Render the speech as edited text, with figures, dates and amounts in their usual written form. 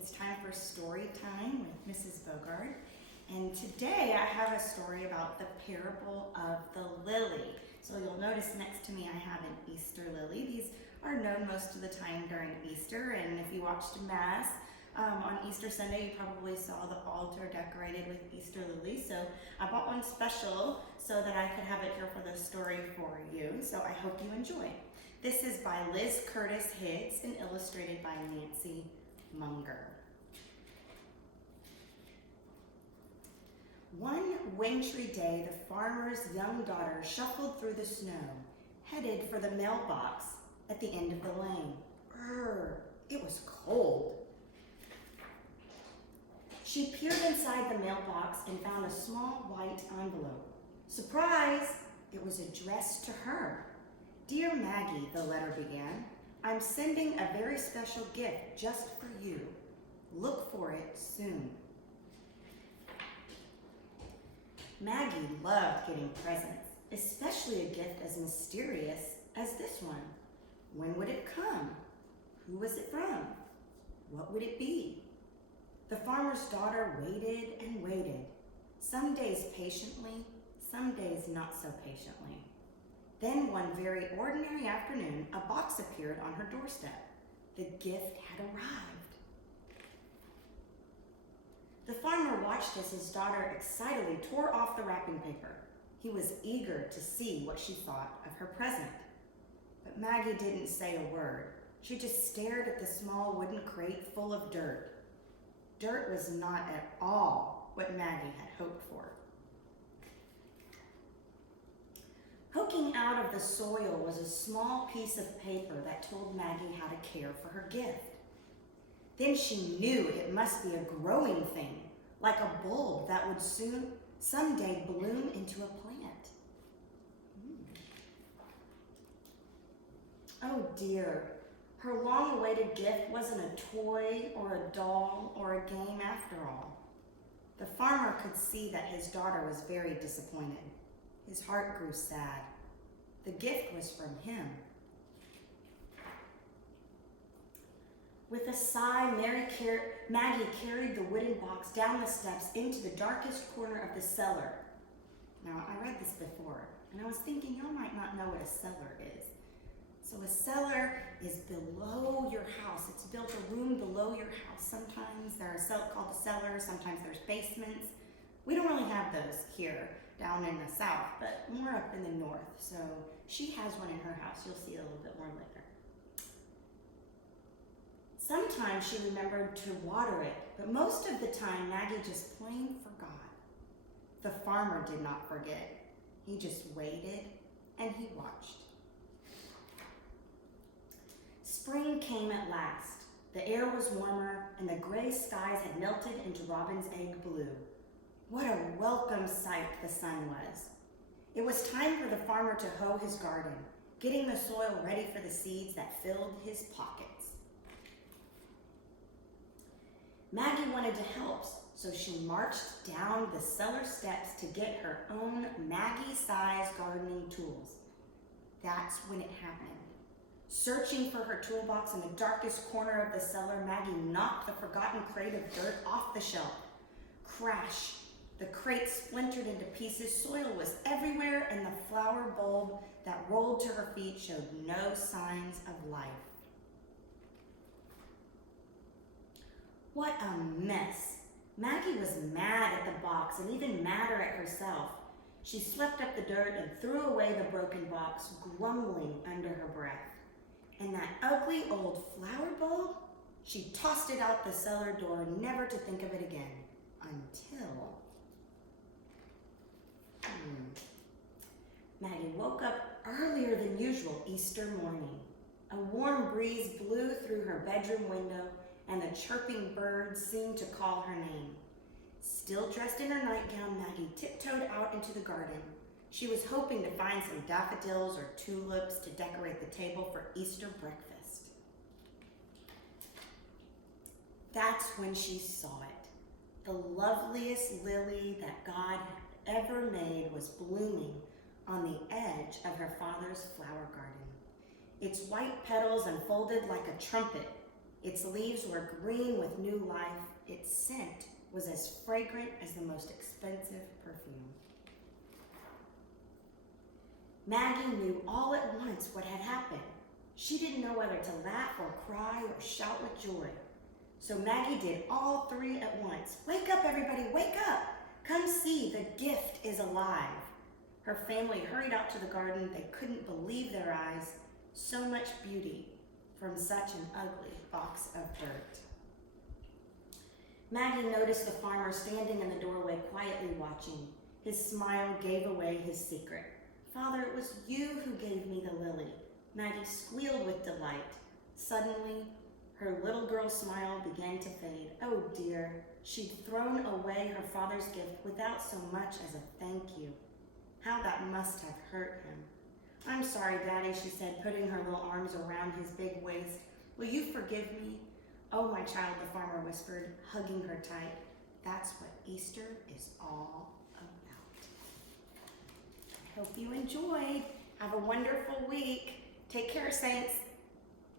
It's time for story time with Mrs. Bogard. And today I have a story about the parable of the lily. So you'll notice next to me I have an Easter lily. These are known most of the time during Easter, and if you watched Mass on Easter Sunday, you probably saw the altar decorated with Easter lilies. So I bought one special so that I could have it here for the story for you. So I hope you enjoy. This is by Liz Curtis Higgs and illustrated by Nancy Munger. One wintry day, the farmer's young daughter shuffled through the snow, headed for the mailbox at the end of the lane. It was cold. She peered inside the mailbox and found a small white envelope. Surprise! It was addressed to her. Dear Maggie, the letter began, I'm sending a very special gift just for you. Look for it soon. Maggie loved getting presents, especially a gift as mysterious as this one. When would it come? Who was it from? What would it be? The farmer's daughter waited and waited, some days patiently, some days not so patiently. Then one very ordinary afternoon, a box appeared on her doorstep. The gift had arrived. The farmer watched as his daughter excitedly tore off the wrapping paper. He was eager to see what she thought of her present. But Maggie didn't say a word. She just stared at the small wooden crate full of dirt. Dirt was not at all what Maggie had hoped for. Poking out of the soil was a small piece of paper that told Maggie how to care for her gift. Then she knew it must be a growing thing, like a bulb that would someday bloom into a plant. Oh dear, her long-awaited gift wasn't a toy or a doll or a game after all. The farmer could see that his daughter was very disappointed. His heart grew sad. The gift was from him. With a sigh, Maggie carried the wooden box down the steps into the darkest corner of the cellar. Now, I read this before, and I was thinking y'all might not know what a cellar is. So a cellar is below your house. It's built a room below your house. Sometimes they're called a cellar, sometimes there's basements. We don't really have those here down in the south, but more up in the north. So she has one in her house. You'll see it a little bit more later. Sometimes she remembered to water it, but most of the time Maggie just plain forgot. The farmer did not forget. He just waited and he watched. Spring came at last. The air was warmer and the gray skies had melted into robin's egg blue. What a welcome sight the sun was. It was time for the farmer to hoe his garden, getting the soil ready for the seeds that filled his pockets. Maggie wanted to help, so she marched down the cellar steps to get her own Maggie-sized gardening tools. That's when it happened. Searching for her toolbox in the darkest corner of the cellar, Maggie knocked the forgotten crate of dirt off the shelf. Crash! The crate splintered into pieces, soil was everywhere, and the flower bulb that rolled to her feet showed no signs of life. What a mess. Maggie was mad at the box and even madder at herself. She swept up the dirt and threw away the broken box, grumbling under her breath. And that ugly old flower bulb? She tossed it out the cellar door, never to think of it again, until... Maggie woke up earlier than usual Easter morning. A warm breeze blew through her bedroom window, and the chirping birds seemed to call her name. Still dressed in her nightgown, Maggie tiptoed out into the garden. She was hoping to find some daffodils or tulips to decorate the table for Easter breakfast. That's when she saw it. The loveliest lily that God had ever made was blooming on the edge of her father's flower garden. Its white petals unfolded like a trumpet. Its leaves were green with new life. Its scent was as fragrant as the most expensive perfume. Maggie knew all at once what had happened. She didn't know whether to laugh or cry or shout with joy. So Maggie did all three at once. Wake up, everybody, wake up! Come see, the gift is alive. Her family hurried out to the garden. They couldn't believe their eyes. So much beauty from such an ugly box of dirt. Maggie noticed the farmer standing in the doorway quietly watching. His smile gave away his secret. Father, it was you who gave me the lily. Maggie squealed with delight. Suddenly, her little girl smile began to fade. Oh dear, she'd thrown away her father's gift without so much as a thank you. How that must have hurt him. I'm sorry, Daddy, she said, putting her little arms around his big waist. Will you forgive me? Oh, my child, the farmer whispered, hugging her tight. That's what Easter is all about. I hope you enjoyed. Have a wonderful week. Take care, Saints.